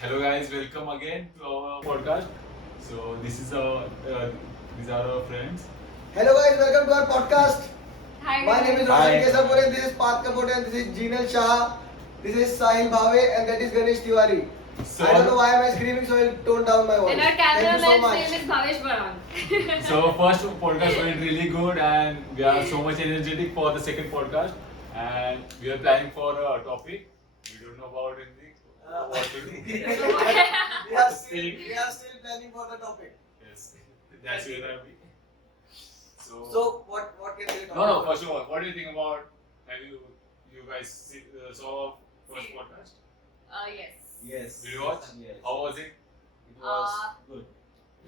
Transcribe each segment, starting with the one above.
Hello guys, welcome again to our podcast. So these are our friends. Hello guys, welcome to our podcast. Hi, My name is guys. Roshan Hi. Kesapur and this is Parth Kapote and this is Jinal Shah. This is Sahil Bhave and that is Ganesh Tiwari. So, I don't know why am I screaming, so I'll tone down my voice. And our Thank you so cameraman's much. name is Bhavesh Baran. so first podcast went really good and we are so much energetic for the second podcast and we are planning for a topic. We don't know about anything. What to do. we are still planning for the topic. Yes, that's where I'll be. So what can we talk no, about? for sure. What do you think about? Have you guys saw first See. podcast? Yes. Yes. Did you watch? Yes. How was it? It was good.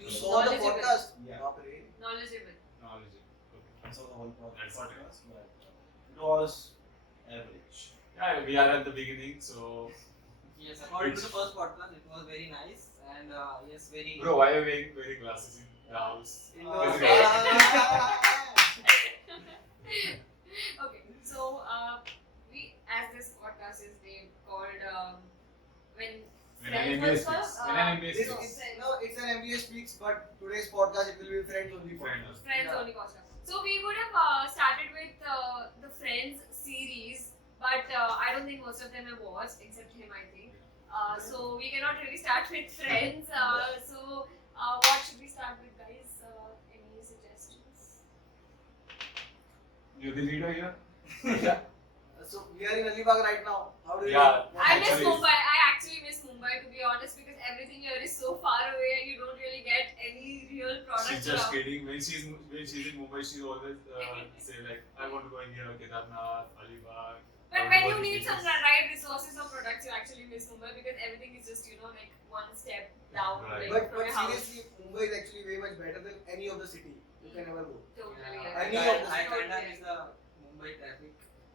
You saw the Knowledgeable. podcast? Yeah. Baapre. Knowledgeable. Knowledge. Okay. I saw the whole That's what it podcast, but it was average. Yeah, we are at the beginning, so Yes, according to the first podcast, it was very nice and yes, very. bro, why are you wearing glasses in the house? Okay, so we, as this podcast is named called when When an Friends MBA was speaks. first, When an MBA This speaks. it's an MBA speaks, but today's podcast it will be friends only podcast. Friends Yeah. only podcast. So we would have started with the Friends series, but I don't think most of them have watched except him, I think. So we cannot really start with Friends. So what should we start with, guys? Any suggestions? You're the leader here? So we are in Alibag right now. How do you? Yeah. I miss Actually- Mumbai. I actually miss Mumbai, to be honest, because everything here is so far away and you don't really get any real products She's just around. kidding. When she's in Mumbai, she always say like, I want to go in here, Kedarnath, Alibag. But when you need some right resources or products, you actually miss Mumbai because everything is just, like one step down Right. like, But from your house. seriously, Mumbai is actually way much better than any of the city. You can ever go. Totally. Yeah, I agree. knew I Totally kinda agree. miss the Mumbai traffic.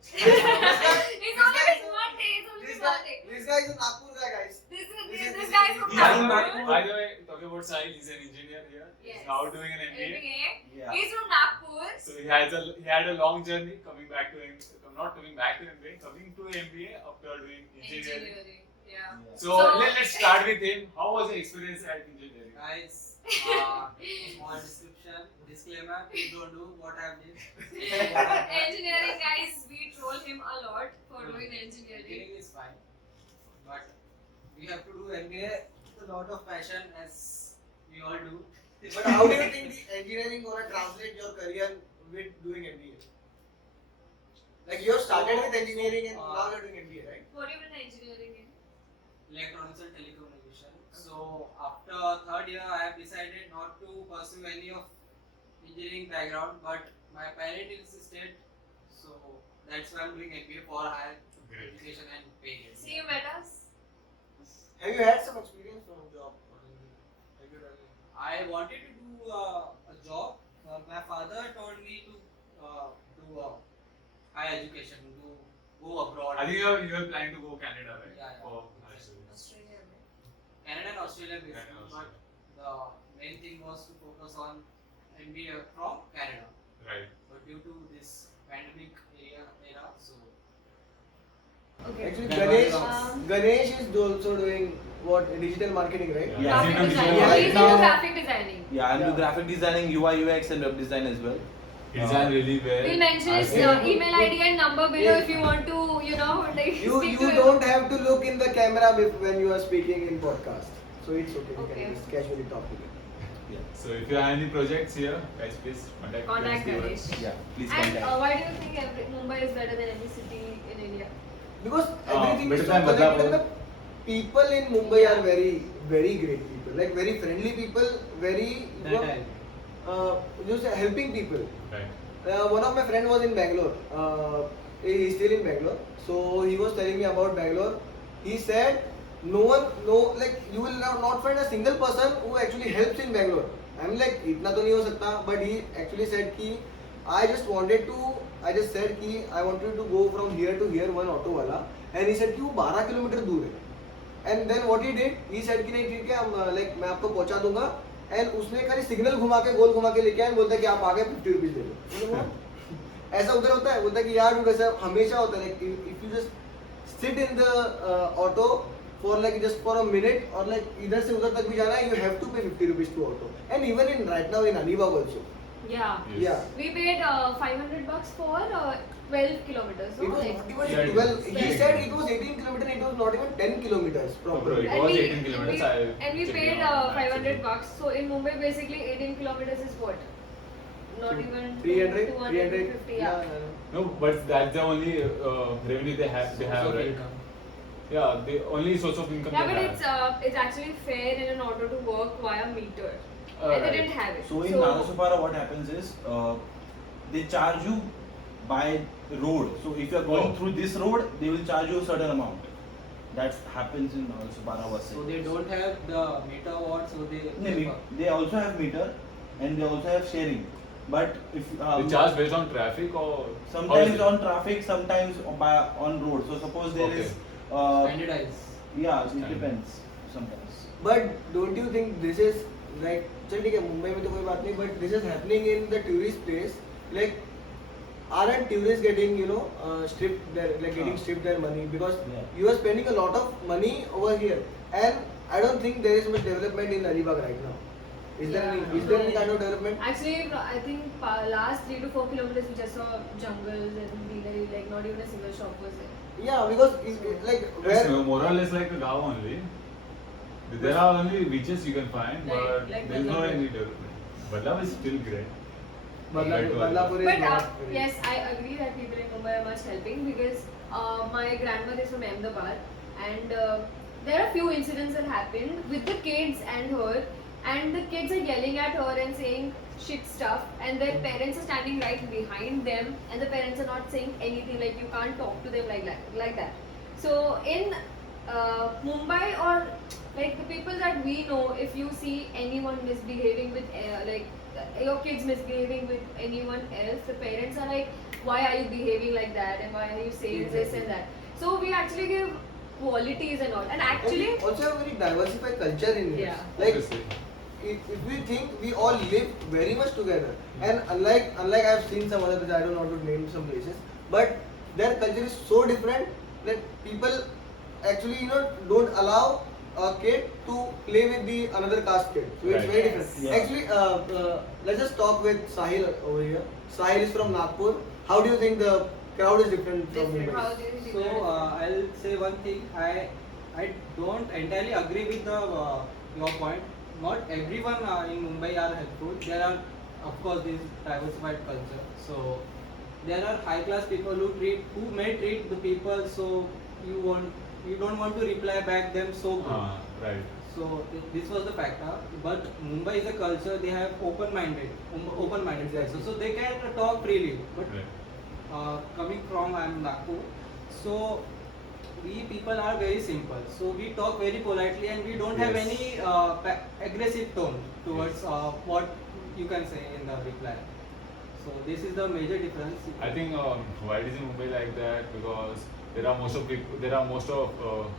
It's only his birthday. It's only his birthday. This guy is a Nagpur guy, guys. This guy is from By the Nagpur. way, talking about Sahil, he's an engineer here. Yes. He's now doing an MBA. MBA. Yeah. He's from Nagpur. So he had a long journey coming back to not coming back to MBA, coming to MBA after doing engineering. Engineering. Yeah. So, So- let's start with him. How was the experience at engineering? Guys, small description, disclaimer, please don't do what I've did. Engineering, guys, we troll him a lot for doing engineering. Engineering is fine, but we have to do MBA with a lot of passion as we all do. But how do you think the engineering gonna translate your career with doing MBA? Like you have started with engineering and now you're doing MBA, right? What do you mean engineering in? Electronics and telecommunication. So after third year, I have decided not to pursue any of engineering background, but my parent insisted. So that's why I'm doing MBA for higher Great. education and pay. See you met us. Have you had some experience from job? Have you done it? I wanted to do a job. My father told me to do higher education, to go abroad. I think you're planning to go Canada, right? Yeah, yeah. For high studies. Australia, right? Canada and Australia basically, Canada and but the main thing was to focus on MBA from Canada. Right. But due to this pandemic era, so Okay. Actually, Um, Ganesh is also doing what digital marketing, right? Yeah. Graphic He's designing. Yeah, He's into now- graphic designing. Yeah, I'm Yeah. do graphic designing, UI, UX, and web design as well. He designed really well. We'll mention his Yeah. email ID and number below Yeah. if you want to, like You speak you to don't have to look in the camera when you are speaking in podcast, so it's okay. You Okay. can just casually talk to him. So if you have any projects here, guys, please Contact Ganesh. Yeah, please And contact. why do you think Mumbai is better than any city in India? Because everything is better so than connected and Badlapur. the people in Mumbai are very, very great people. Like very friendly people, very just helping people. Right. One of my friend was in Bangalore. He's still in Bangalore. So he was telling me about Bangalore. He said like you will not find a single person who actually helps in Bangalore. I'm like इतना तो नहीं हो सकता. But he actually said कि I just said कि I wanted to go from here to here one auto वाला. And he said कि वो 12 किलोमीटर दूर है. And then what he did, he said कि नहीं ठीक है हम like मैं आपको पहुंचा दूंगा. And उसने खाली सिग्नल घुमा के गोल घुमा के लेके आया बोलता है कि आप आगे 50 रुपीज दे दो. ऐसा उधर होता है बोलता है कि यार dude, ऐसा हमेशा होता है like if you just sit in the auto for for like just for a minute or like इधर से उधर तक भी जाना है, you have to pay 50 rupees to auto. And even in right now in Alibag also. Yeah. Yes. Yeah. We paid $500 for 12 kilometers. It No? was Like, not even Yeah, 12. yeah. He said it was 18 kilometers. It was not even 10 kilometers Bro, properly. it was 18 kilometers. And we checked paid it out, $500. actually. So in Mumbai, basically 18 kilometers is what? Not So, even 300, 250. Yeah. No, but that's the only revenue they have. They have, right? Yeah, the only source of income Yeah, they but have. it's actually fair in an auto to work via meter. And Right. they didn't have it. So in Nagasupara, what happens is they charge you by road. So if you are going Oh. through this road, they will charge you a certain amount. That happens in Nagasupara was So they don't have the meter what, so they They also have meter and they also have sharing. But if They charge based on traffic or how is sometimes it? on traffic, sometimes on road. So suppose there is standardized. yeah, it Standard. depends sometimes. But don't you think this is like चल ठीक है मुंबई में तो कोई बात नहीं, but this is happening in the tourist place. Like aren't tourists getting stripped their getting stripped their money because Yeah. you are spending a lot of money over here, and I don't think there is much development in Alibag right now. Is there any kind of development? Actually, I think last 3 to 4 kilometers we just saw jungles and greenery, like not even a single shop was there. Yeah, because like It's where more or less like a gaon only. There are only beaches you can find, but Like there is no Badlapur. any development. Badlapur is still great. Badlapur is But not. yes, I agree that people in Mumbai are much helping because my grandmother is from Ahmedabad and there are few incidents that happened with the kids and her, and the kids are yelling at her and saying shit stuff, and their parents are standing right behind them, and the parents are not saying anything, like you can't talk to them like that. So in Mumbai, or like the people that we know, if you see anyone misbehaving with your kids misbehaving with anyone else, the parents are like, why are you behaving like that and why are you saying this and that. So we actually give qualities and all, and actually And we also have a very diversified culture in here. Yeah. Like Obviously. if we think we all live very much together, and unlike I've seen some other places, I don't want to name some places, but their culture is so different that people actually don't allow a kid to play with the another caste kid. So it's Right. very Yes. different. Yeah. Actually, let's just talk with Sahil over here. Sahil is from Nagpur. How do you think the crowd is different from different. Mumbai? How do you So think that? I'll say one thing. I don't entirely agree with the your point. Not everyone in Mumbai are helpful. There are, of course, this diversified culture. So there are high class people who may treat the people so you don't want to reply back them so good. Right. So this was the factor. But Mumbai is a culture. They have open-minded person, so they can talk freely. But Right. coming from I'm Nagpur, so we people are very simple. So we talk very politely and we don't have Yes. any aggressive tone towards what you can say in the reply. So this is the major difference. I think why it is in Mumbai like that because there are most of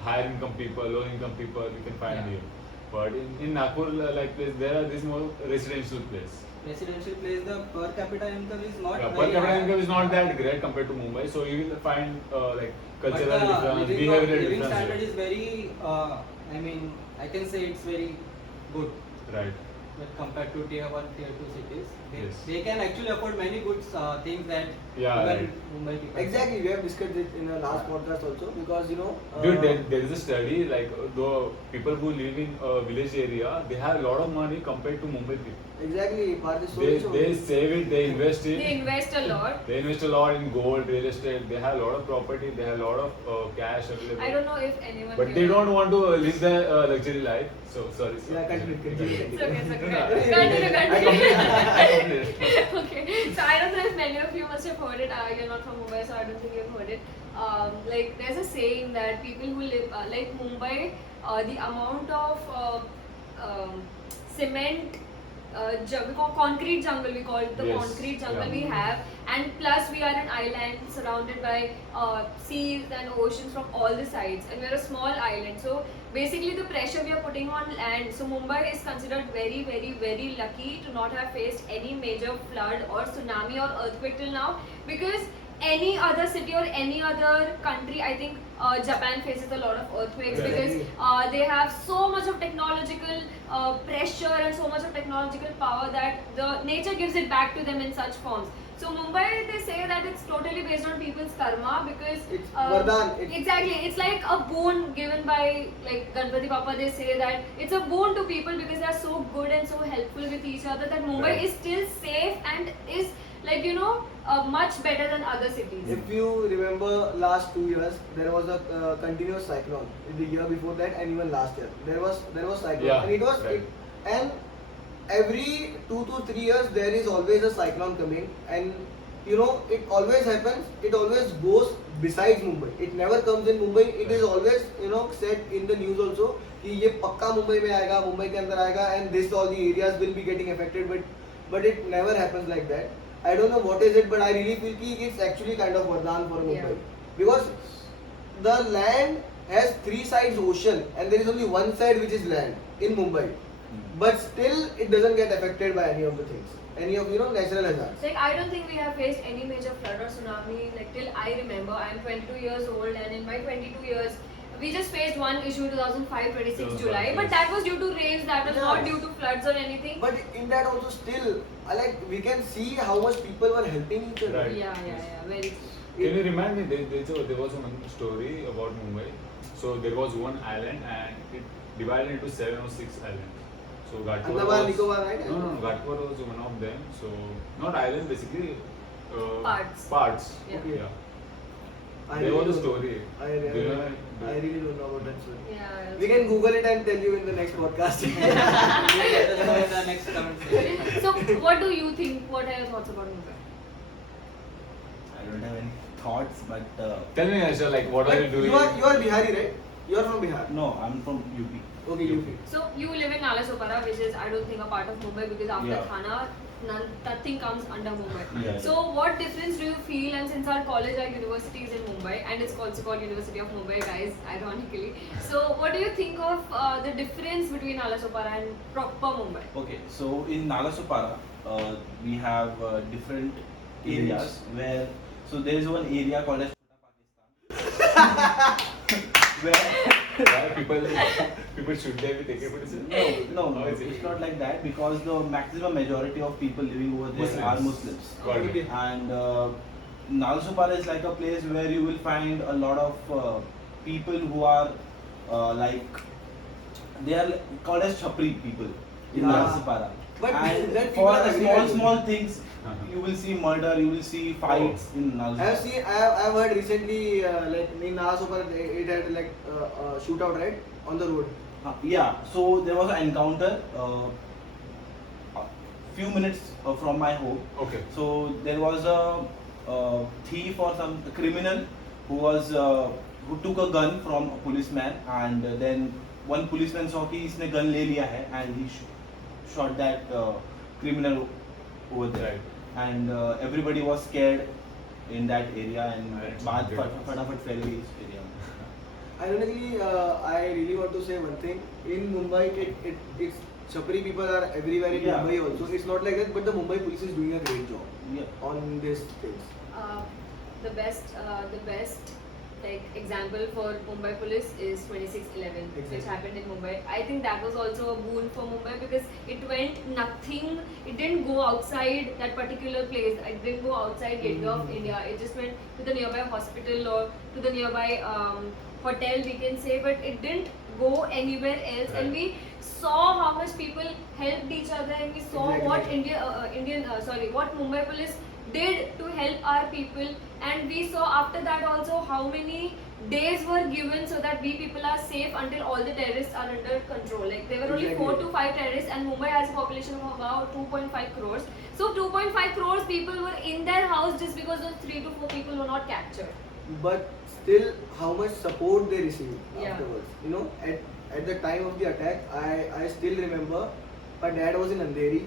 higher income people, low income people you can find Yeah. here. But in Nagpur like this more residential place. Residential place, the per capita income is not Yeah, per very capita high. income is not that great compared to Mumbai, so you will find like But cultural the difference, living behavioral living difference. standard is very. I mean, I can say it's very good. Right. When compared to tier 1, tier 2 cities. Yes. They can actually afford many good things that Yeah, even right. Mumbai people. Exactly, we have discussed it in the last podcast also because Dude, there is a study like the people who live in a village area, they have a lot of money compared to Mumbai people. exactly Parth is so They rich over here. save it, they invest They it. invest a lot. They invest a lot in gold, real estate. They have a lot of property. They have a lot of cash available. I don't know if anyone. But they here- don't want to live the luxury life. So sorry. Yeah, continue. It's okay, it's okay. No, Continue, I continue. completely- Okay, so I don't know if many of you must have heard it. You're not from Mumbai, so I don't think you've heard it. Like there's a saying that people who live like Mumbai, the amount of cement. We call concrete jungle, we call it the Yes, concrete jungle yeah. we have, and plus we are an island surrounded by seas and oceans from all the sides, and we're a small island. So basically the pressure we are putting on land, so Mumbai is considered very very very lucky to not have faced any major flood or tsunami or earthquake till now, because any other city or any other country, I think Japan faces a lot of earthquakes Right. because they have so much of technological pressure and so much of technological power that the nature gives it back to them in such forms. So Mumbai, they say that it's totally based on people's karma because It's Vardhan. exactly, it's like a boon given by like Ganpati Bappa. They say that it's a boon to people because they are so good and so helpful with each other that Mumbai Right. is still safe and is like much better than other cities. If you remember last 2 years, there was a continuous cyclone. In the year before that and even last year, there was cyclone, Yeah, and it was right. and every 2 to 3 years there is always a cyclone coming, and it always happens. It always goes besides Mumbai. It never comes in Mumbai. It is always said in the news also कि ये पक्का मुंबई में आएगा, मुंबई के अंदर आएगा, and this all the areas will be getting affected, but it never happens like that. I don't know what is it, but I really feel कि it's actually kind of वरदान for Mumbai, because the land has 3 sides ocean and there is only one side which is land in Mumbai, but still it doesn't get affected by any of the things, any of natural hazards. Like I don't think we have faced any major flood or tsunami like till I remember. I am 22 years old, and in my 22 years we just faced one issue in 2005 26 July, but yes. that was due to rains, that was not Yes. due to floods or anything. But in that also still, we can see how much people were helping each other. Right. Yeah, very true. Can you remind me? There was one story about Mumbai. So there was one island and it divided into 7 or 6 islands. So Gatwa Andaman was Nicobar, right? no, Gatwa was one of them. So not islands, basically Parts. Parts. Yeah. Okay. Yeah. I There really was a don't know. story. I Do you really, know? I really don't know about that story. Yeah. We can Google it and tell you in the next podcast. Let us know in the next comment section. So what do you think? What are your thoughts about Mumbai? I don't have any thoughts, but Tell me, Aisha, like what are you doing? You are Bihari, right? You are from Bihar. no, I'm from UP. Okay, UP. So you live in Nalasopara, which is I don't think a part of Mumbai because after Yeah. Thana, nothing comes under Mumbai. Yeah, So what difference do you feel? And since our college, our university is in Mumbai, and it's also called University of Mumbai, guys, ironically. So what do you think of the difference between Nalasopara and proper Mumbai? Okay, so in Nalasopara, we have different areas where, so there is one area called as Chota Pakistan, where Why people should they be taken for this? no, How is it? it's not like that, because the maximum majority of people living over there are Muslims. Got it. Okay. And Nalasopara is like a place where you will find a lot of people who are they are called as Chapri people in Yeah. Nalasopara. But And that people for are everywhere. small things, Uh-huh. you will see murder, you will see fights in Nalasopara. I have heard recently, like in Nalasopar, it had like shootout, right, on the road. Yeah, so there was an encounter a few minutes from my home. Okay. So there was a thief or some criminal who took a gun from a policeman, and then one policeman saw कि इसने gun ले लिया है, and he shot that criminal over there. Right. And everybody was scared in that area, and Right. बात फटाफट फैल गई इस area में. Ironically, I really want to say one thing. In Mumbai, it's Chapri people are everywhere in Yeah. Mumbai also. It's not like that, but the Mumbai police is doing a great job Yeah. on these things. The best like example for Mumbai police is 26/11, which Exactly. happened in Mumbai. I think that was also a boon for Mumbai because it went nothing. It didn't go outside that particular place. It didn't go outside Gateway of India. It just went to the nearby hospital or to the nearby hotel, we can say, but it didn't go anywhere else. And we saw how much people helped each other, and we saw what what Mumbai police did to help our people, and we saw after that also how many days were given so that we people are safe until all the terrorists are under control. Like there were only 4 to 5 terrorists, and Mumbai has a population of about 2.5 crores. So 2.5 crores people were in their house just because those 3 to 4 people were not captured. But still, how much support they received Yeah. afterwards. At the time of the attack, I still remember my dad was in Andheri.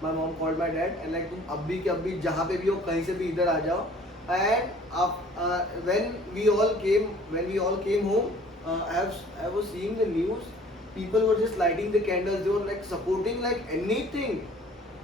My mom called my dad and like, तुम अभी के अभी जहाँ पे भी हो कहीं से भी इधर आ जाओ. And when we all came home, I was seeing the news. People were just lighting the candles. They were like supporting like anything.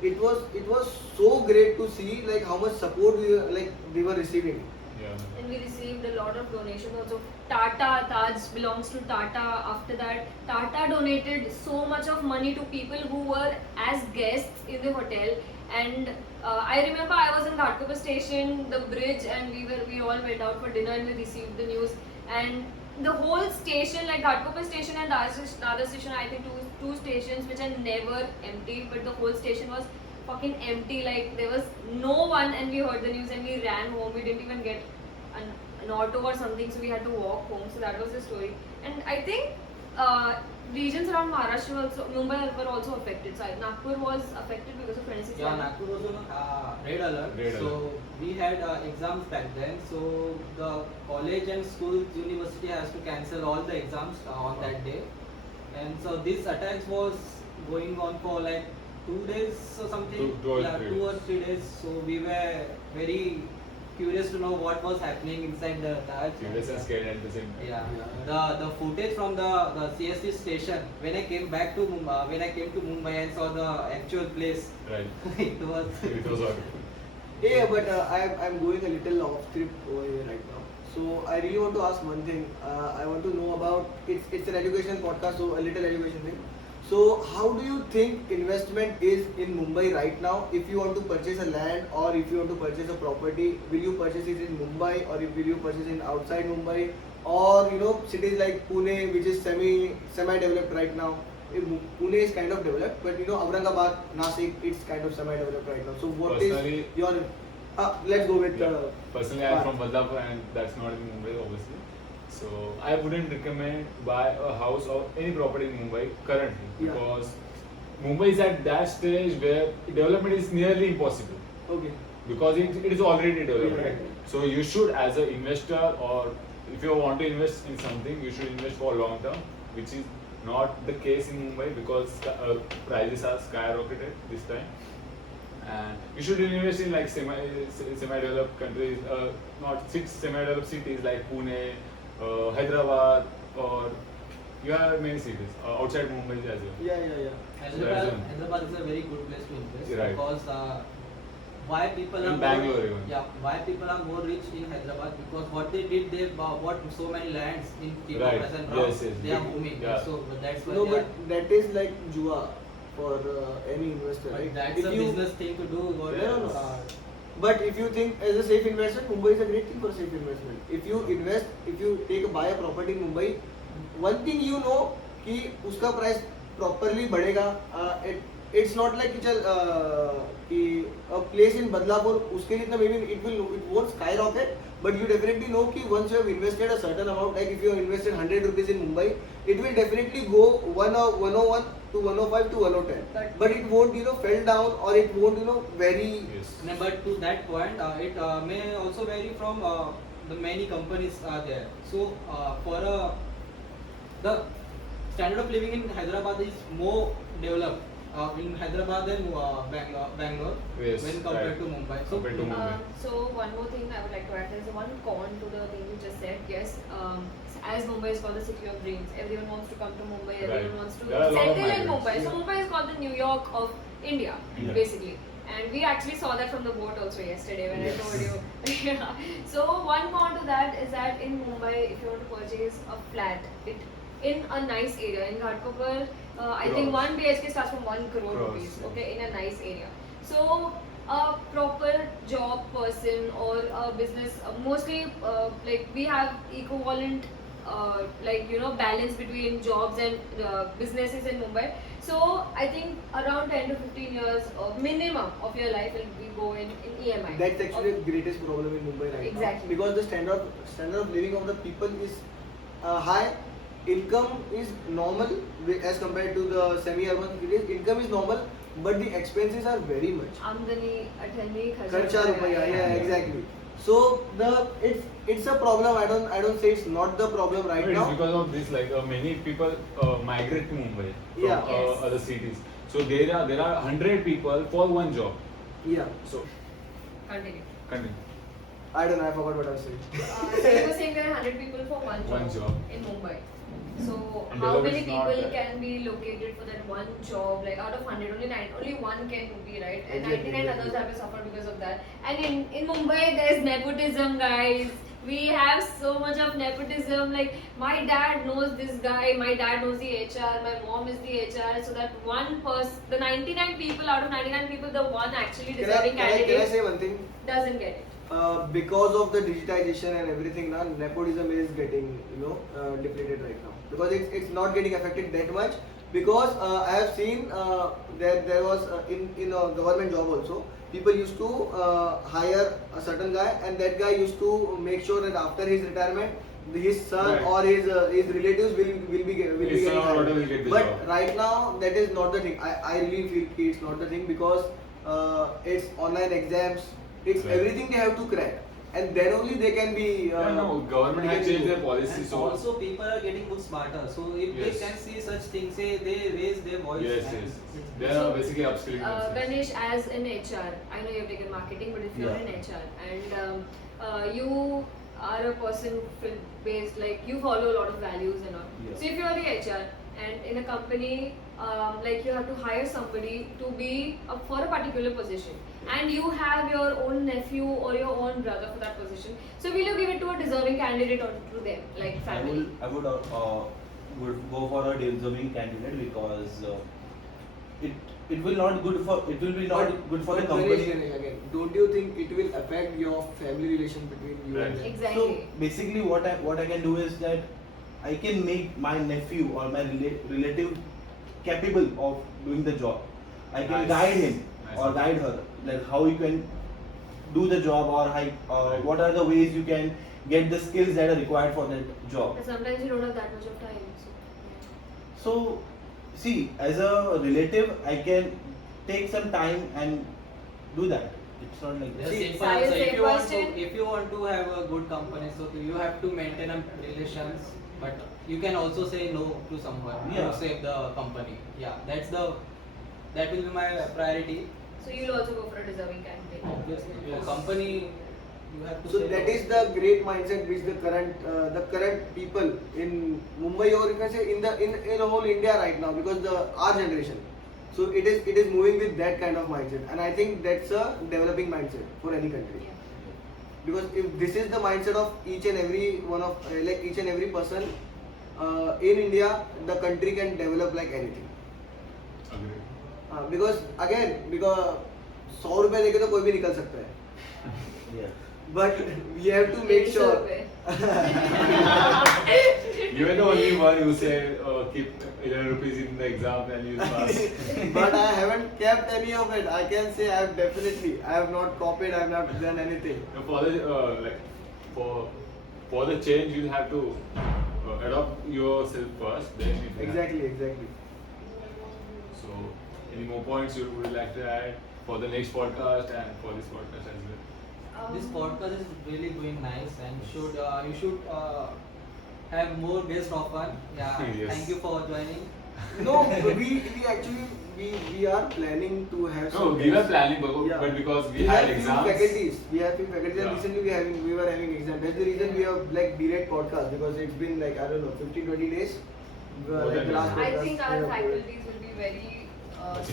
It was so great to see like how much support we were receiving. Yeah. And we received a lot of donations also. Tata, Taj belongs to Tata. After that, Tata donated so much of money to people who were as guests in the hotel. And I remember I was in Ghatkopar station, the bridge, and we all went out for dinner and we received the news. And the whole station, like Ghatkopar station and Dadar station, I think two stations which are never empty, but the whole station was fucking empty. Like there was no one, and we heard the news and we ran home. We didn't even get an auto or something, so we had to walk home. So that was the story. And I think regions around Maharashtra also, Mumbai were also affected. So Nagpur was affected because of 26. Yeah, Nagpur was on red alert. Red so alert. we had exams back then. So the college and school, university has to cancel all the exams on that day. And so this attacks was going on for like 2 days or something. Two or Yeah, three 2 or 3 days. So we were very curious to know what was happening inside the Taj. Curious and scared at the same time. Yeah. The footage from the CST station when I came back to Mumbai, when I came to Mumbai and saw the actual place, Right. it was. It was horrible. Yeah, but I'm going a little off script over here right now. So I really want to ask one thing. I want to know about it's an education podcast, so a little education thing. So how do you think investment is in Mumbai right now? If you want to purchase a land or if you want to purchase a property, will you purchase it in Mumbai or will you purchase it outside Mumbai? Or cities like Pune, which is semi-developed right now. Pune is kind of developed, but Aurangabad, Nasik, it's kind of semi-developed right now. So what Personally- is your let's go with Personally, I'm from Badlapur and that's not in Mumbai, obviously. So I wouldn't recommend buy a house or any property in Mumbai currently Yeah. because Mumbai is at that stage where development is nearly impossible Okay. because it is already developed. Yeah. Right? So you should, as an investor, or if you want to invest in something, you should invest for long term, which is not the case in Mumbai because prices are skyrocketed this time. And you should invest in like semi-developed countries, not semi-developed cities like Pune, Hyderabad, or you have many cities outside Mumbai as well. Yeah. Hyderabad is a very good place to invest Right. because why people In are Bangalore more, even. yeah, why people are more rich in Hyderabad because what they did, they bought so many lands in Right. Tiruparas and Rao. Yes. They are booming. Yeah. So that's why No, they but are, that is like jua for any investor, but right? that's If a you- business thing to do. What, No. But if you think as a safe investment, Mumbai is a great thing for a safe investment. If you invest, if you buy a property in Mumbai, one thing you know कि उसका price properly बढ़ेगा. It's not like कि a place in Badlapur उसके लिए इतना maybe it won't skyrocket, but you definitely know कि once you have invested a certain amount, like if you have invested 100 rupees in Mumbai, it will definitely go 101 to 105 to 110. But it won't fell down or it won't vary. Yes. No, but to that point, it may also vary from the many companies are there. So the standard of living in Hyderabad is more developed in Hyderabad than Bangalore Yes, when compared right. to Mumbai. So Compared to Mumbai. So one more thing I would like to add. There's one con to the thing you just said. Yes, as Mumbai is called the city of dreams, everyone wants to come to Mumbai. Right. Everyone wants to There are a lot of settle in migrants. Mumbai. So Mumbai is called the New York of India, Yeah. basically. And we actually saw that from the boat also yesterday when Yes. I told you. Yeah. So one con to that is that in Mumbai, if you want to purchase a flat, in a nice area in Ghatkopar, I think Crores. 1 BHK starts from 1 crore Crores, rupees. yeah. Okay, in a nice area. So a proper job person or a business, mostly like we have equivalent balance between jobs and businesses in Mumbai. So I think around 10 to 15 years minimum of your life will go in EMI. That's actually the greatest problem in Mumbai right Exactly. now. Because the standard of living of the people is high. Income is normal as compared to the semi-urban areas. Income is normal, but the expenses are very much. Amdani, Athani, Kharcha rupaya, yeah, exactly. So it's a problem. I don't say it's not the problem right It's now. because of this, like many people migrate to Mumbai from Yeah. Yes. other cities. So there are 100 people for one job. Yeah, So Continue. continue. I don't know. I forgot what I was saying. So you were saying there are 100 people for one One job job. in Mumbai. So And how development many is not people that- can be located for that one job? Like out of 100, only one can be, right? And Exactly, 99 exactly. others have to suffer because of that. And in Mumbai, there's nepotism, guys. We have so much of nepotism. Like my dad knows this guy, my dad knows the HR, my mom is the HR. So that one person, the 99 people out of 99 people, the one actually deserving Can I candidate say one thing? doesn't get it. Because of the digitization and everything now, nepotism is getting depleted right now, because it's not getting affected that much, because I have seen there was in a government job also, people used to hire a certain guy, and that guy used to make sure that after his retirement his son Right. or his relatives will be His getting son or hired. daughter will get the But job. right now that is not the thing. I really feel it's not the thing, because it's online exams, it's Right. everything they have to crack, and then only they can be. Yeah, no, government they has can changed go. their policy, And so also people are getting more smarter. So if Yes. they can see such things, say they raise their voice. yes, and yes, it's- they are basically upskilling themselves. Ganesh, as an HR, I know you have taken marketing, but if you're Yeah. in HR and you are a person based, like you follow a lot of values and all. Yeah. So if you're the HR and in a company, like you have to hire somebody to be for a particular position, and you have your own nephew or your own brother for that position. So will you give it to a deserving candidate or to them, like family? I would go for a deserving candidate, because it will not good for it will be not good for the But company. Ganesh, again, don't you think it will affect your family relation between you and Right. them? Exactly. So basically, what I can do is that I can make my nephew or my relative capable of doing the job. I can Nice. guide him Nice. or guide her, like how you can do the job, or Right. what are the ways you can get the skills that are required for that job. But sometimes you don't have that much of time. So. So, see, as a relative, I can take some time and do that. It's not like There's that. See, simple Sai, answer. same If you want to, question. if you want to have a good company, so you have to maintain a relations. But you can also say no to someone Yeah. to save the company. Yeah, that will be my priority. So you'll also go for a deserving candidate. Obviously, for Yes. company, you have to. So say that no. is the great mindset which the current people in Mumbai, or you can say in the whole India right now, because our generation. So it is moving with that kind of mindset, and I think that's a developing mindset for any country. Yeah. Because if this is the mindset of each and every one of like each and every person in India, the country can develop like anything. Agreed. Because 100 रुपए देके तो कोई भी निकल सकता है, Yeah. but we have to make 150 sure. रुपए. You are the only one who said keep 11 rupees in the exam and you pass. But I haven't kept any of it. I can say I have not copied, I have not done anything. For the for the change, you have to adopt yourself first. Then it will happen. Exactly. So, any more points you would like to add for the next podcast and for this podcast as well? This podcast is really going nice, and you should have more guests often. Yeah, Yes. thank you for joining. No, we actually we are planning to have No, some we were guests. planning, but, Yeah. but because we We had have few exams. faculties. We have few faculties, and Yeah. recently we were having exam. That's the reason we have like direct podcast, because it's been like I don't know 15-20 days. More than the last that. I podcast think we our have- faculties will be very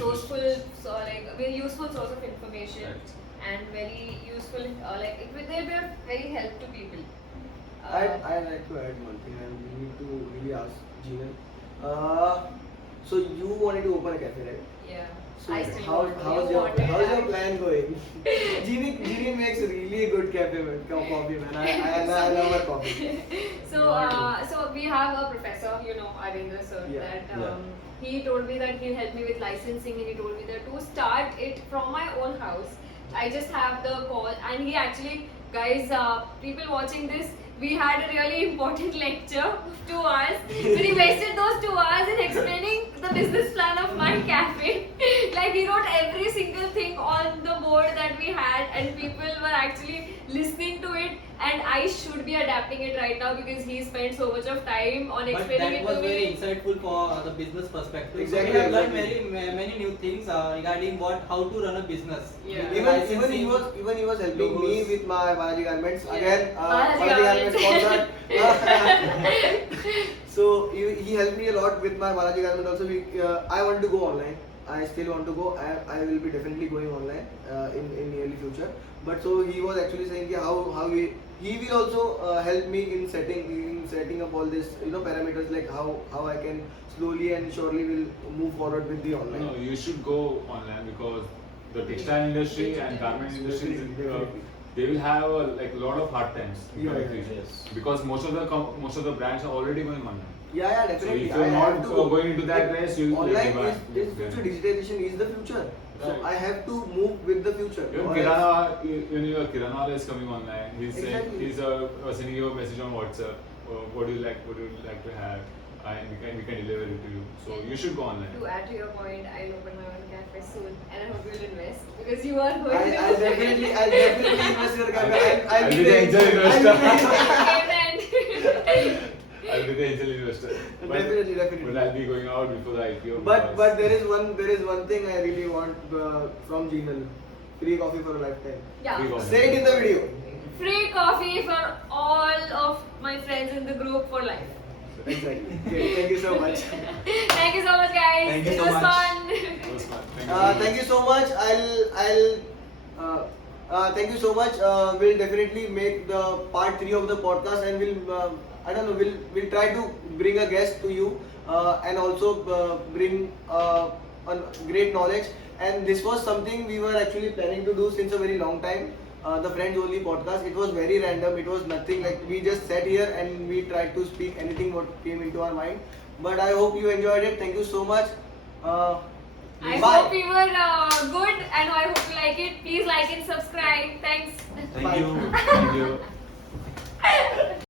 sourceful, so like very useful source of information, Right. and very useful, like it will they'll be of very help to people. I'd like to add one thing, and we need to really ask Jeevan. So you wanted to open a cafe, right? Yeah. So I still how's want to. your You how's your wanted, plan going? Jeannie makes really good coffee, man. I love her coffee. So we have a professor, Arvinder sir, Yeah. that Yeah. he told me that he'll help me with licensing, and he told me that to start it from my own house, I just have the call, and he actually, guys, people watching this, we had a really important lecture of 2 hours, but he wasted those 2 hours in explaining the business plan of my cafe. Like he wrote every single thing on the board that we had, and people were actually listening to it and I should be adapting it right now because he spent so much of time on But explaining that it was to very me. insightful for the business perspective. Exactly, So we have learned exactly. many new things regarding how to run a business. Yeah. Even he was helping me logos. with my Balaji Garments. Yeah. Again, Balaji Balaji Garments Garments. sponsored. So he helped me a lot with my Balaji Garments also. I want to go online. I still want to go. I will be definitely going online in nearly future. But so he was actually saying कि how he will also help me in setting up all this parameters, like how I can slowly and surely will move forward with the online. No, you should go online because the textile industry and garment industry, Definitely. they will have like a lot of hard times in Yeah, the yeah, future. yes. Because most of the brands are already going online. Yeah, So definitely. if you're I not have to go. going into that race, you online will is future. Digitalization is the future. So Right. I have to move with the future. Even Or Kirana, when your Kirana is coming online, he's saying Exactly. he's sending you a message on WhatsApp. What do you like to have? And we can deliver it to you. So you should go online. To add to your point, I'll open my own cafe soon, and I hope you'll invest because you are going to. I'll definitely invest your capital. I'll be the angel investor. Amen. I'll be the angel investor. Definitely. But I'll be going out before the IPO. But because- there is one thing I really want from Gmail. Free coffee for a lifetime. Yeah. Free coffee. Say it in the video. Free coffee for all of my friends in the group for life. Exactly. Okay, thank you so much. Thank you so much, guys. Thank you it so was much. fun. It was fun. Thank you. Thank you so much. Thank you so much. We'll definitely make the part 3 of the podcast, and we'll try to bring a guest to you, and also bring great knowledge. And this was something we were actually planning to do since a very long time. The Friends Only podcast. It was very random. It was nothing, like we just sat here and we tried to speak anything what came into our mind. But I hope you enjoyed it. Thank you so much. I Bye. hope you were good, and I hope you like it. Please like and subscribe. Thanks. Thank Bye. you. Thank you.